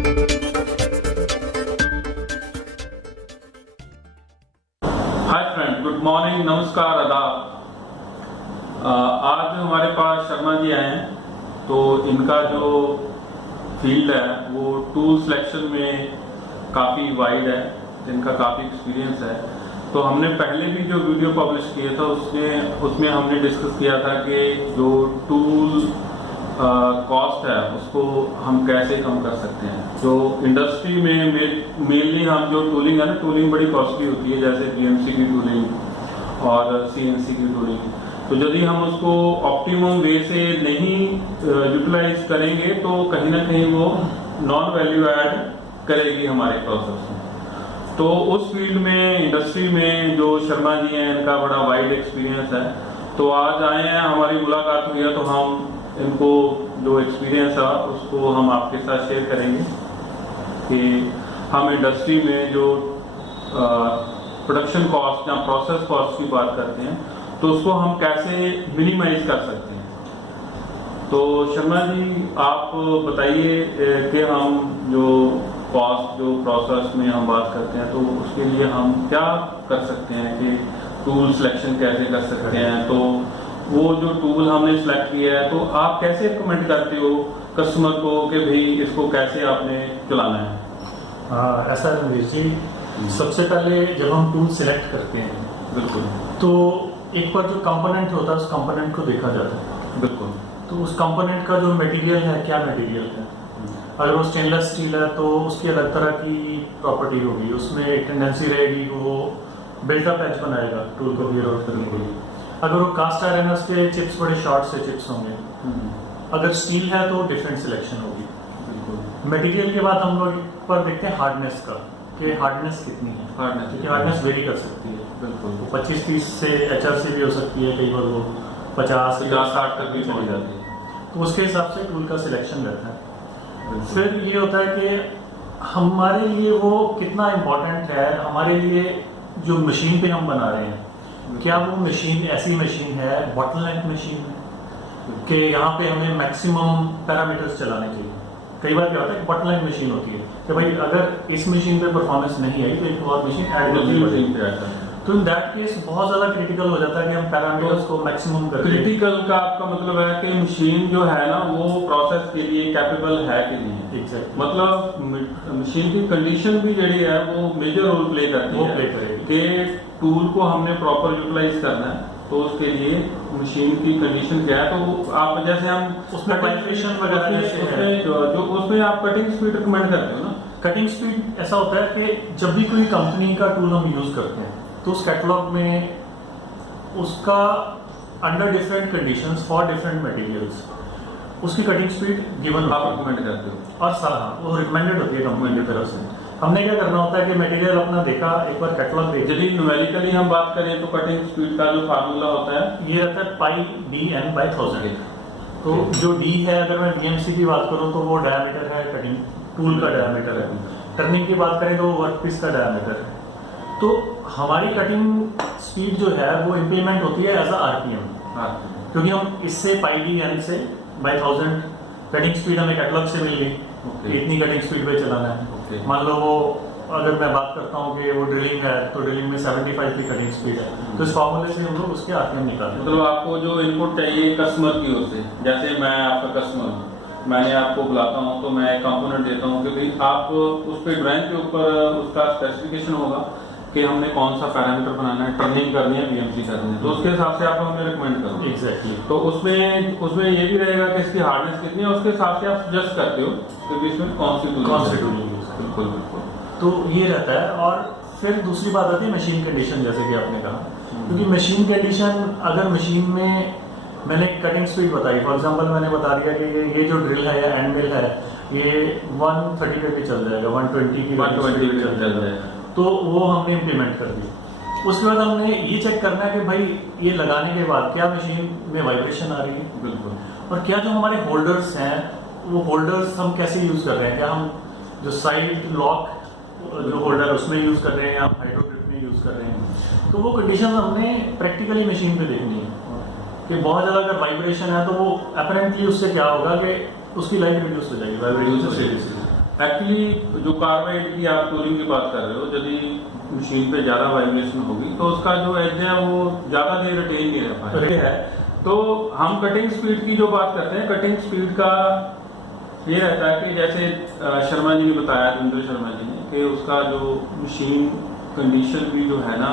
Hi friend, good morning, नमस्कार, आदाब। आज हमारे पास शर्मा जी आए हैं। तो इनका जो फील्ड है वो टूल सिलेक्शन में काफ़ी वाइड है, इनका काफ़ी एक्सपीरियंस है। तो हमने पहले भी जो वीडियो पब्लिश किया था उसमें हमने डिस्कस किया था कि जो टूल कॉस्ट है उसको हम कैसे कम कर सकते हैं। जो इंडस्ट्री में मेनली हम जो टूलिंग है ना, टूलिंग बड़ी कॉस्टली होती है, जैसे बीएमसी की टूलिंग और सीएनसी की टूलिंग। तो यदि हम उसको ऑप्टिमम वे से नहीं यूटिलाइज करेंगे तो कहीं ना कहीं वो नॉन वैल्यू ऐड करेगी हमारे प्रोसेस में। तो उस फील्ड में, इंडस्ट्री में जो शर्मा जी हैं, इनका बड़ा वाइड एक्सपीरियंस है। तो आज आए हैं, हमारी मुलाकात हुई है, तो हम इनको जो एक्सपीरियंस है उसको हम आपके साथ शेयर करेंगे कि हम इंडस्ट्री में जो प्रोडक्शन कॉस्ट या प्रोसेस कॉस्ट की बात करते हैं तो उसको हम कैसे मिनिमाइज कर सकते हैं। तो शर्मा जी, आप बताइए कि हम जो कॉस्ट, जो प्रोसेस में हम बात करते हैं तो उसके लिए हम क्या कर सकते हैं कि टूल सिलेक्शन कैसे कर सकते हैं। तो वो जो टूल हमने सिलेक्ट किया है तो आप कैसे रिकमेंड करते हो कस्टमर को कि भाई इसको कैसे आपने चलाना है। ऐसा रणवीर जी, सबसे पहले जब हम टूल सिलेक्ट करते हैं बिल्कुल, तो एक बार जो कंपोनेंट होता है उस कंपोनेंट को देखा जाता है। बिल्कुल। तो उस कंपोनेंट का जो मटेरियल है, क्या मटेरियल है। अगर वो स्टेनलेस स्टील है तो उसकी अलग तरह की प्रॉपर्टी होगी, उसमें एक टेंडेंसी रहेगी वो बिल्टअप एज बनाएगा टूल को वियर आउट करने के लिए। अगर वो कास्ट आयरन है उसके चिप्स बड़े शॉर्ट से चिप्स होंगे। अगर स्टील है तो डिफरेंट सिलेक्शन होगी। मटेरियल के बाद हम लोग पर देखते हैं हार्डनेस का, कि हार्डनेस कितनी है। क्योंकि हार्डनेस वेरी कर सकती है। बिल्कुल। 25-30 से HRC भी हो सकती है, कई बार वो 50-60 तक भी चली जाती है। तो उसके हिसाब से टूल का सिलेक्शन रहता है। फिर ये होता है कि हमारे लिए वो कितना इम्पोर्टेंट है, हमारे लिए जो मशीन पे हम बना रहे हैं, क्या वो मशीन ऐसी मशीन है, बॉटलनेक मशीन है कि यहाँ पे हमें मैक्सिमम पैरामीटर्स चलाने चाहिए। कई बार क्या होता है, बॉटलनेक मशीन होती है कि भाई अगर इस मशीन पे परफॉर्मेंस नहीं आई तो एक और मशीन ऐड करनी पड़ेगी। तो इन दैट केस बहुत ज्यादा क्रिटिकल हो जाता है कि हम पैरामीटर्स को मैक्सिमम करें। क्रिटिकल का आपका मतलब है कि मशीन जो है ना वो प्रोसेस के लिए कैपेबल है कि नहीं। एग्जैक्टली। मतलब मशीन की कंडीशन भी जड़ी है वो मेजर रोल प्ले करती है कि टूल को हमने प्रॉपर यूटिलाइज करना है। तो उसके लिए मशीन की कंडीशन क्या है, तो आप जैसे हम उसमें वाइब्रेशन वगैरह जो उसमें आप कटिंग स्पीड रिकमेंड करते हो ना। कटिंग स्पीड ऐसा होता है कि जब भी कोई कंपनी का टूल हम यूज करते हैं तो उस कैटलॉग में उसका under different conditions for different materials उसकी कटिंग स्पीड गिवन आप रिकमेंड करते हो और सारा वो रिकमेंडेड होती है कंपनी की तरफ से। हमने क्या करना होता है कि मटेरियल अपना देखा, एक बार कैटलॉग देखा। यदि न्यूमेरिकली हम बात करें तो कटिंग स्पीड का जो फार्मूला होता है ये रहता है πDN/1000। तो जो D है, अगर मैं BMC की बात करूं तो वो डायमीटर है, कटिंग टूल का डायमीटर है। टर्निंग की बात करें तो वर्कपीस का डायमीटर है। तो हमारी कटिंग स्पीड जो है वो इंप्लीमेंट होती है एज अ RPM, क्योंकि हम इससे πDN से 1000 कटिंग स्पीड हमें कैटलॉग से मिल गई। इतनी कटिंग स्पीड पे चलाना है। मान लो वो, अगर मैं बात करता हूँ कि वो ड्रिलिंग है तो ड्रिलिंग में 75 की कटिंग स्पीड है, तो इस फॉर्मूले से हम लोग उसके RPM निकालते हैं। मतलब आपको जो इनपुट चाहिए कस्टमर की ओर से, जैसे मैं आपका कस्टमर हूँ, मैंने आपको बुलाता हूँ तो मैं एक कंपोनेंट देता हूँ कि भाई आप उस पे ड्राइंग के ऊपर उसका स्पेसिफिकेशन होगा कि हमने कौन सा पैरामीटर बनाना है, टर्निंग करनी है, BMC करनी है, तो उसके हिसाब से आप हमें रिकमेंड करो। एग्जैक्टली। तो उसमें ये भी रहेगा कि इसकी हार्डनेस कितनी है, उसके हिसाब से आप सजेस्ट करते हो कि इसमें कौन सी टूल। बिल्कुल बिल्कुल। तो ये रहता है। और फिर दूसरी बात आती है मशीन कंडीशन, जैसे कि आपने कहा, क्योंकि मशीन कंडीशन, अगर मशीन में मैंने कटिंग स्पीड बताई, फॉर एग्जांपल मैंने बता दिया कि ये जो ड्रिल है या एंड मिल है ये 130 पे भी चल जाएगा, 120 की 120 पे चल जाएगा, तो वो हमने इम्प्लीमेंट कर दी। उसके बाद हमने ये चेक करना है कि भाई ये लगाने के बाद क्या मशीन में वाइब्रेशन आ रही है। बिल्कुल। और क्या जो हमारे होल्डर्स हैं वो होल्डर्स हम कैसे यूज कर रहे हैं, क्या हम जो साइड लॉक जो होल्डर उसमें यूज कर रहे हैं या हाइड्रो ग्रिप में यूज कर रहे हैं। तो वो कंडीशन हमने प्रैक्टिकली मशीन पे देखनी है कि बहुत ज्यादा अगर वाइब्रेशन है तो वो अपरेंटली उससे क्या होगा कि उसकी लाइफ रिड्यूस हो जाएगी वाइब्रेशन से। एक्चुअली जो कार्बाइड की आप टूलिंग की बात कर रहे हो, यदि मशीन पे ज्यादा वाइब्रेशन होगी तो उसका जो एज है वो ज्यादा देर रिटेन नहीं रह पाएगा है। तो हम कटिंग स्पीड की जो बात करते हैं, कटिंग स्पीड का ये रहता है कि जैसे शर्मा जी ने बताया, रविंद्र शर्मा जी ने, कि उसका जो मशीन कंडीशन भी जो है ना,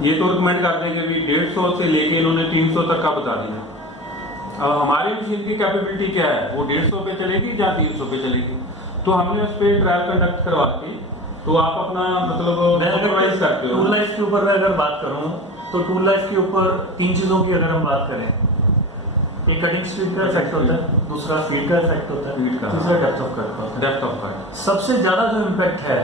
ये तो रिकमेंड करते हैं कि भी 150 से लेके इन्होंने 300 तक का बता दिया। अब हमारी मशीन की कैपेबिलिटी क्या है, वो 150 पे चलेगी या 300 पे चलेगी। तो हमने उस पर ट्रायल कंडक्ट करवा के, तो आप अपना मतलब कॉम्प्रोमाइज करते हो। टूल लाइफ के ऊपर मैं अगर बात करूं तो टूल लाइफ के ऊपर 3 चीजों की अगर हम बात करें, एक कटिंग स्पीड का इफेक्ट होता है, दूसरा फीड का इफेक्ट होता है, तीसरा डेप्थ ऑफ कट का। डेप्थ ऑफ कट सबसे ज्यादा जो इम्पैक्ट है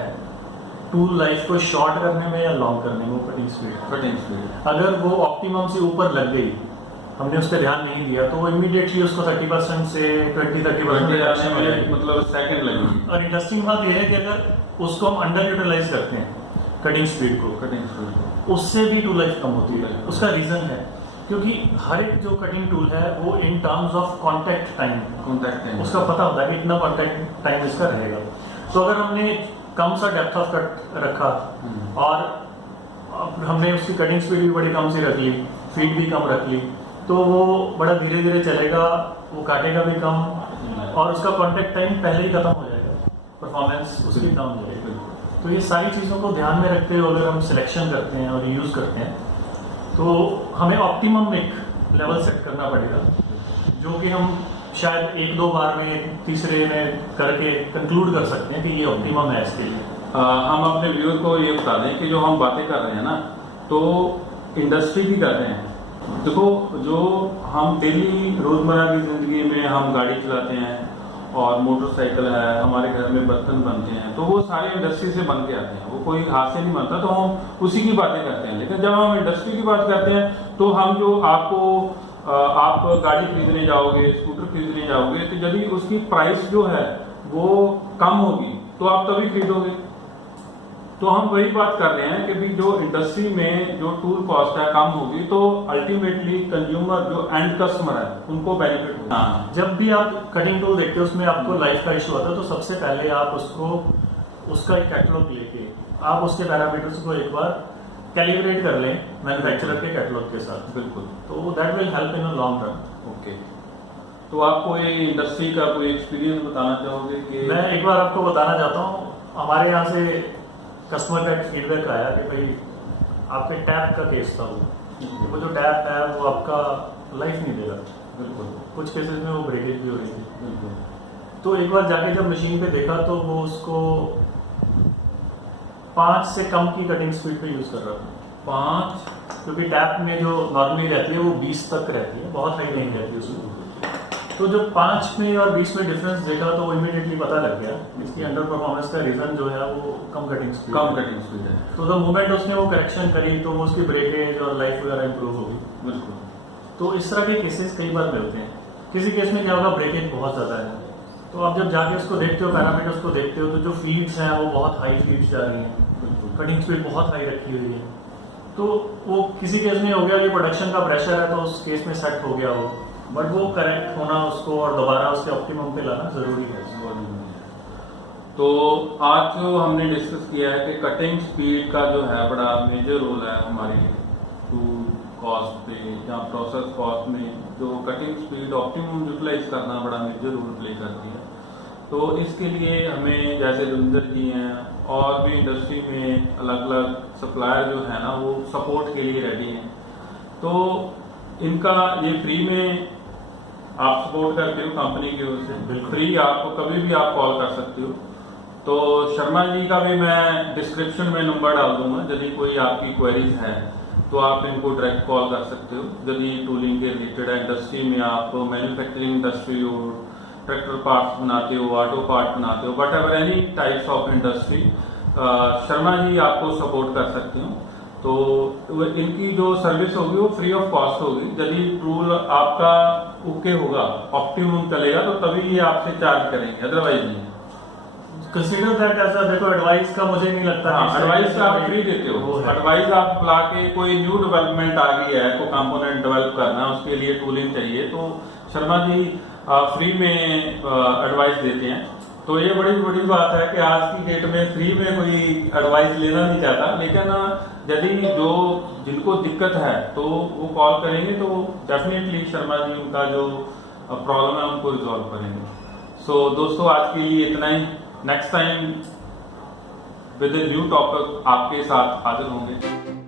टूल लाइफ को शॉर्ट करने में या लॉन्ग करने में, वो कटिंग स्पीड। अगर वो ऑप्टिमम से ऊपर लग गई, हमने उस पर ध्यान नहीं दिया, तो वो इमीडिएटली उसको 30% से 20-30% मतलब सेकंड लगेगी। और इंटरेस्टिंग बात यह है कि अगर उसको हम अंडर यूटिलाइज करते हैं कटिंग स्पीड को, उससे भी टूल लाइफ कम होती है। उसका रीजन है क्योंकि हर एक जो कटिंग टूल है वो in terms of contact time उसका पता होता है कि इतना कॉन्टैक्ट टाइम इसका रहेगा। तो अगर हमने कम सा डेप्थ ऑफ कट रखा और हमने उसकी कटिंग स्पीड भी बड़ी कम सी रख ली, फीड भी कम रख ली, तो वो बड़ा धीरे धीरे चलेगा, वो काटेगा भी कम और उसका कॉन्टैक्ट टाइम पहले ही खत्म हो जाएगा, परफॉर्मेंस उसकी डाउन हो जाएगी। तो ये सारी चीज़ों को ध्यान में रखते हुए अगर हम सिलेक्शन करते हैं और यूज़ करते हैं तो हमें ऑप्टिमम एक लेवल सेट करना पड़ेगा, जो कि हम शायद 1-2 बार में, तीसरे में करके कंक्लूड कर सकते हैं कि ये ऑप्टिमम है इसके लिए। हम अपने व्यूअर को ये बता दें कि जो हम बातें कर रहे हैं ना, तो इंडस्ट्री की कर रहे हैं। देखो, जो हम डेली रोजमर्रा की जिंदगी में हम गाड़ी चलाते हैं और मोटरसाइकिल है, हमारे घर में बर्तन बनते हैं, तो वो सारे इंडस्ट्री से बन के आते हैं, वो कोई हाथ से नहीं बनता, तो हम उसी की बातें करते हैं। लेकिन जब हम इंडस्ट्री की बात करते हैं तो हम जो आप गाड़ी खरीदने जाओगे, स्कूटर खरीदने जाओगे, तो यदि उसकी प्राइस जो है वो कम होगी तो आप तभी खरीदोगे। तो हम वही बात कर रहे हैं कि भी जो इंडस्ट्री में जो टूल कॉस्ट है कम होगी तो अल्टीमेटली कंज्यूमर जो एंड कस्टमर है उनको बेनिफिट होगा। जब भी आप कटिंग टूल देखते हो उसमें आपको लाइफ का इशू आता है, तो सबसे पहले आप उसका एक कैटलॉग लेके आप उसके पैरामीटर्स को एक बार कैलिब्रेट कर लें मैन्युफैक्चरर के कैटलॉग के साथ। बिल्कुल। तो that will help in a long run. Okay, तो आप कोई इंडस्ट्री का कोई एक्सपीरियंस बताना चाहोगे? कि मैं एक बार आपको बताना चाहता हूँ, हमारे यहाँ से कस्टमर का एक फीडबैक आया कि भाई आपके टैप का केस था, वो जो टैप है वो आपका लाइफ नहीं दे रहा। बिल्कुल। कुछ केसेस में वो ब्रेकेज भी हो रही थी। बिल्कुल। तो एक बार जाके जब मशीन पे देखा तो वो उसको 5 से कम की कटिंग स्पीड पे यूज कर रहा था। 5, क्योंकि टैप में जो नॉर्मली रहती है वो 20 तक रहती है, बहुत हाई नहीं रहती उसमें। तो जब 5 में और 20 में डिफरेंस देखा तो वो इमीडिएटली पता लग गया इसकी अंडर परफॉर्मेंस का रीजन जो है वो कम कटिंग स्पीड है। तो द मोमेंट उसने वो करेक्शन करी तो वो उसकी ब्रेकेज और लाइफ वगैरह इंप्रूव होगी। बिल्कुल। तो इस तरह के केसेस कई बार मिलते हैं। किसी केस में क्या होगा, ब्रेकेज बहुत ज्यादा है, तो आप जब जाके उसको देखते हो, पैरामीटर्स को देखते हो, तो जो फीड्स हैं वो बहुत हाई फीड्स जा रही हैं, कटिंग स्पीड बहुत हाई रखी हुई है। तो वो किसी केस में हो गया कि प्रोडक्शन का प्रेशर है तो उस केस में सेट हो गया हो, बट वो करेक्ट होना उसको और दोबारा उसके ऑप्टिमम पे लाना जरूरी है। तो आज जो हमने डिस्कस किया है कि कटिंग स्पीड का जो है बड़ा मेजर रोल है हमारी टूल कॉस्ट पे या प्रोसेस कॉस्ट में, जो कटिंग स्पीड ऑप्टिमम यूटिलाइज करना बड़ा मेजर रोल प्ले करती है। तो इसके लिए हमें जैसे रविंदर जी हैं और भी इंडस्ट्री में अलग अलग सप्लायर जो है ना वो सपोर्ट के लिए रेडी हैं। तो इनका ये फ्री में आप सपोर्ट करते हो कंपनी की ओर से, फ्री आपको कभी भी आप कॉल कर सकते हो। तो शर्मा जी का भी मैं डिस्क्रिप्शन में नंबर डाल दूंगा, यदि कोई आपकी क्वेरीज है तो आप इनको डायरेक्ट कॉल कर सकते हो। यदि टूलिंग के रिलेटेड है, इंडस्ट्री में आप मैन्युफैक्चरिंग इंडस्ट्री हो, ट्रैक्टर पार्ट्स बनाते हो, ऑटो पार्ट बनाते हो, whatever any types of industry, Sharma ji आपको सपोर्ट कर सकते हो। तो इनकी जो सर्विस होगी वो फ्री ऑफ कॉस्ट होगी। यदि टूल आपका ओके होगा, ऑप्टिमम चलेगा, तो तभी ये आपसे चार्ज करेंगे, अदरवाइज नहीं। कंसीडर दैट एज अ, देखो एडवाइस का मुझे नहीं लगता। एडवाइस का आप फ्री देते हो। एडवाइस आप ला के कोई न्यू डेवलपमेंट आ गई है, कोई कंपोनेंट डेवलप करना है, उसके लिए टूलिंग चाहिए, तो शर्मा जी फ्री में एडवाइस देते हैं। तो ये बड़ी बड़ी बात है कि आज की डेट में फ्री में कोई एडवाइस लेना नहीं चाहता, लेकिन यदि जो जिनको दिक्कत है तो वो कॉल करेंगे तो डेफिनेटली शर्मा जी उनका जो प्रॉब्लम है उनको रिजॉल्व करेंगे। सो दोस्तों आज के लिए इतना ही। Next time with a new topic आपके साथ हाजिर होंगे।